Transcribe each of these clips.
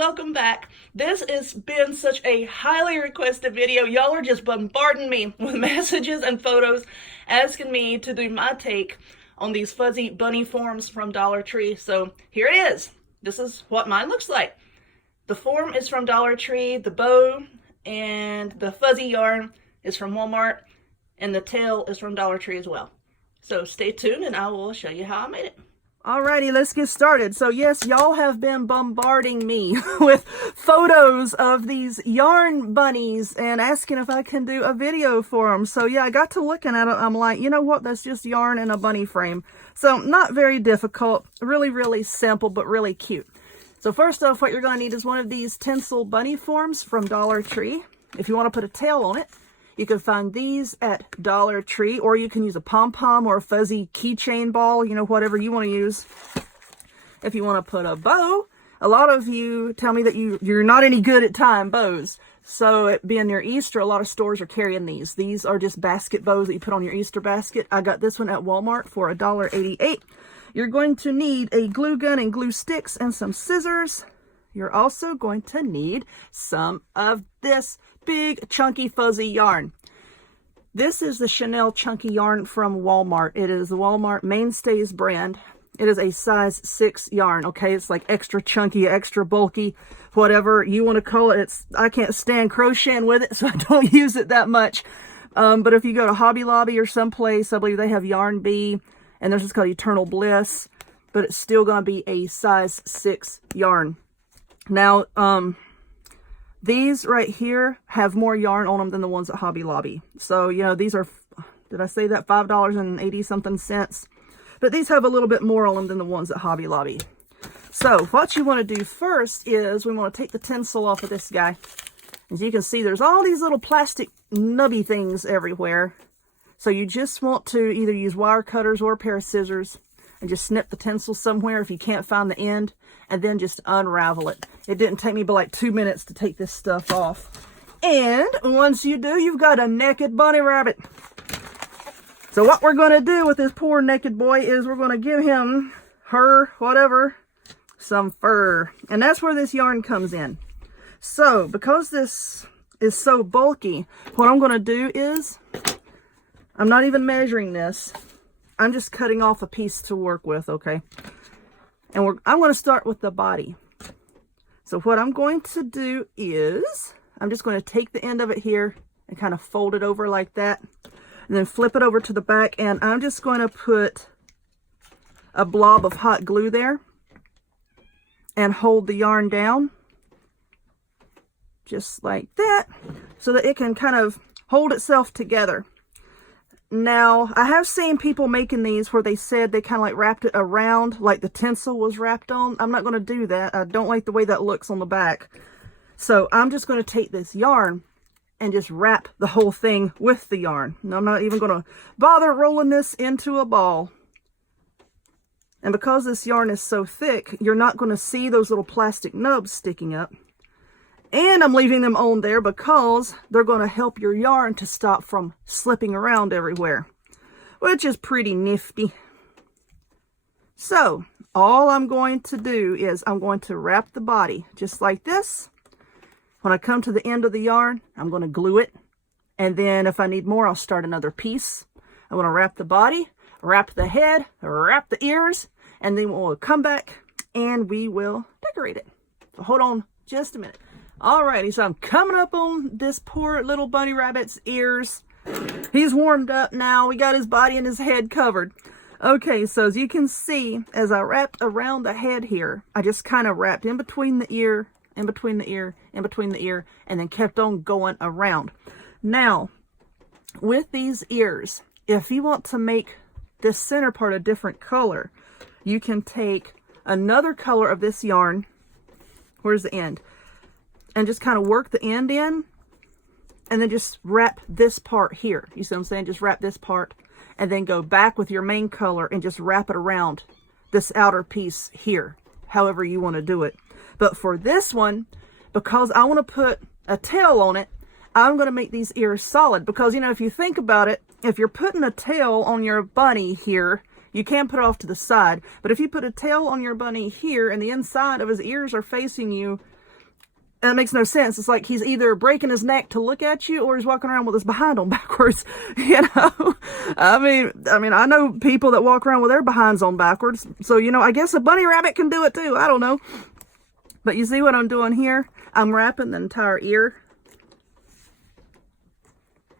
welcome back. This has been such a highly requested video. Y'all are just bombarding me with messages and photos asking me to do my take on these fuzzy bunny forms from Dollar Tree. So here it is. This is what mine looks like. The form is from Dollar Tree, the bow and the fuzzy yarn is from Walmart, and the tail is from Dollar Tree as well. So stay tuned and I will show you how I made it. Alrighty, let's get started. So yes, y'all have been bombarding me with photos of these yarn bunnies and asking if I can do a video for them. So yeah, I got to looking at it. I'm like, you know what? That's just yarn in a bunny frame. So not very difficult, really simple, but really cute. So first off, what you're going to need is one of these tinsel bunny forms from Dollar Tree. If you want to put a tail on it, you can find these at Dollar Tree, or you can use a pom-pom or a fuzzy keychain ball, you know, whatever you want to use. If you want to put a bow, a lot of you tell me that you're not any good at tying bows. So it being near Easter, a lot of stores are carrying these. These are just basket bows that you put on your Easter basket. I got this one at Walmart for $1.88. You're going to need a glue gun and glue sticks and some scissors. You're also going to need some of this big chunky fuzzy yarn. This is the Chanel chunky yarn from Walmart. It is the Walmart Mainstays brand. It is a size 6 yarn, okay? It's like extra chunky, extra bulky, whatever you want to call it. I can't stand crocheting with it, so I don't use it that much. But if you go to Hobby Lobby or someplace, I believe they have Yarn Bee, and this is called Eternal Bliss, but it's still going to be a size 6 yarn. Now, these right here have more yarn on them than the ones at Hobby Lobby. So, you know, these are, did I say that? $5.80 something cents. But these have a little bit more on them than the ones at Hobby Lobby. So, what you want to do first is we want to take the tinsel off of this guy. As you can see, there's all these little plastic nubby things everywhere. So you just want to either use wire cutters or a pair of scissors and just snip the tinsel somewhere if you can't find the end, and then just unravel it. It didn't take me but like 2 minutes to take this stuff off. And once you do, you've got a naked bunny rabbit. So what we're going to do with this poor naked boy is we're going to give him, her, whatever, some fur. And that's where this yarn comes in. So because this is so bulky, what I'm going to do is, I'm not even measuring this. I'm just cutting off a piece to work with, okay? And I'm going to start with the body. So what I'm going to do is, I'm just going to take the end of it here and kind of fold it over like that. And then flip it over to the back. And I'm just going to put a blob of hot glue there. And hold the yarn down. Just like that. So that it can kind of hold itself together. Now, I have seen people making these where they said they kind of like wrapped it around like the tinsel was wrapped on. I'm not going to do that. I don't like the way that looks on the back. So I'm just going to take this yarn and just wrap the whole thing with the yarn. Now, I'm not even going to bother rolling this into a ball. And because this yarn is so thick, you're not going to see those little plastic nubs sticking up. And I'm leaving them on there because they're going to help your yarn to stop from slipping around everywhere, which is pretty nifty. So all I'm going to do is I'm going to wrap the body just like this. When I come to the end of the yarn, I'm going to glue it. And then if I need more, I'll start another piece. I'm going to wrap the body, wrap the head, wrap the ears, and then we'll come back and we will decorate it. So hold on just a minute. Alrighty, so I'm coming up on this poor little bunny rabbit's ears. He's warmed up now. We got his body and his head covered. Okay, so as you can see, as I wrapped around the head here, I just kind of wrapped in between the ear, in between the ear, in between the ear, and then kept on going around. Now, with these ears, if you want to make this center part a different color, you can take another color of this yarn. Where's the end? And just kind of work the end in, and then just wrap this part here. You see what I'm saying? Just wrap this part, and then go back with your main color and just wrap it around this outer piece here, however you want to do it. But for this one, because I want to put a tail on it, I'm going to make these ears solid. Because, you know, if you think about it, if you're putting a tail on your bunny here, you can put it off to the side. But if you put a tail on your bunny here and the inside of his ears are facing you, And it makes no sense. It's like he's either breaking his neck to look at you or he's walking around with his behind on backwards, you know? I mean, I know people that walk around with their behinds on backwards. So, you know, I guess a bunny rabbit can do it too. I don't know. But you see what I'm doing here? I'm wrapping the entire ear.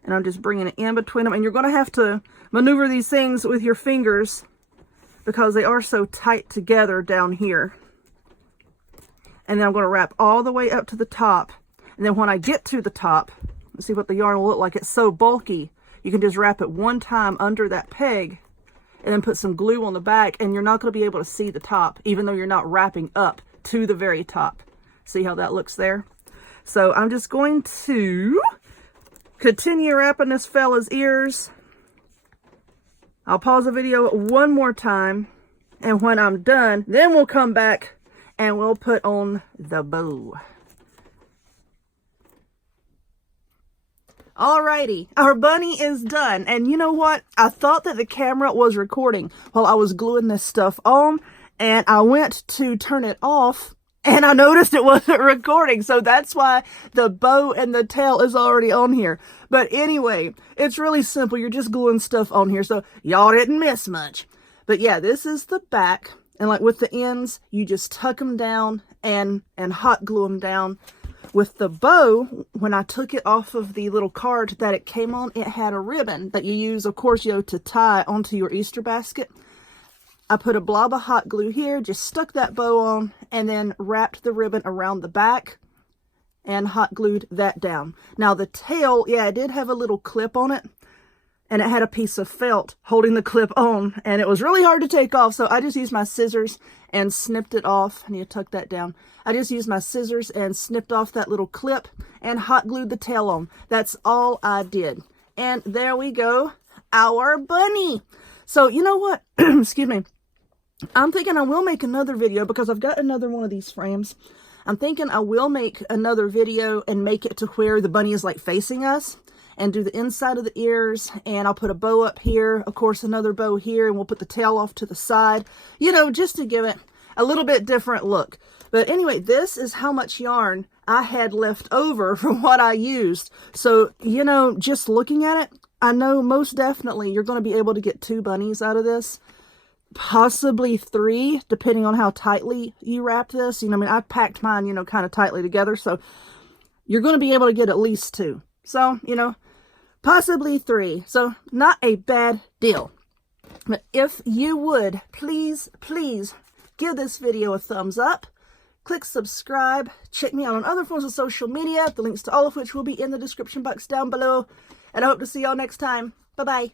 And I'm just bringing it in between them. And you're going to have to maneuver these things with your fingers because they are so tight together down here. And then I'm going to wrap all the way up to the top. And then when I get to the top, let's see what the yarn will look like. It's so bulky. You can just wrap it one time under that peg and then put some glue on the back, and you're not going to be able to see the top, even though you're not wrapping up to the very top. See how that looks there? So I'm just going to continue wrapping this fella's ears. I'll pause the video one more time, and when I'm done, then we'll come back and we'll put on the bow. Alrighty, our bunny is done. And you know what? I thought that the camera was recording while I was gluing this stuff on, and I went to turn it off and I noticed it wasn't recording. So that's why the bow and the tail is already on here. But anyway, it's really simple. You're just gluing stuff on here. So y'all didn't miss much. But yeah, this is the back. And like with the ends, you just tuck them down and hot glue them down. With the bow, when I took it off of the little card that it came on, it had a ribbon that you use, of course, you know, to tie onto your Easter basket. I put a blob of hot glue here, just stuck that bow on, and then wrapped the ribbon around the back and hot glued that down. Now the tail, yeah, it did have a little clip on it, and it had a piece of felt holding the clip on, and it was really hard to take off, so I just used my scissors and snipped it off. I need to tuck that down. I just used my scissors and snipped off that little clip and hot glued the tail on. That's all I did. And there we go, our bunny. So you know what? Excuse me. I'm thinking I will make another video because I've got another one of these frames. I'm thinking I will make another video and make it to where the bunny is like facing us and do the inside of the ears, and I'll put a bow up here, of course another bow here, and we'll put the tail off to the side, you know, just to give it a little bit different look. But anyway, this is how much yarn I had left over from what I used. So, you know, just looking at it, I know most definitely you're going to be able to get 2 bunnies out of this. Possibly 3, depending on how tightly you wrap this. You know, I mean, I packed mine, you know, kind of tightly together. So you're going to be able to get at least 2. So, you know, possibly 3. So not a bad deal. But if you would, please give this video a thumbs up. Click subscribe. Check me out on other forms of social media, the links to all of which will be in the description box down below. And I hope to see y'all next time. Bye-bye.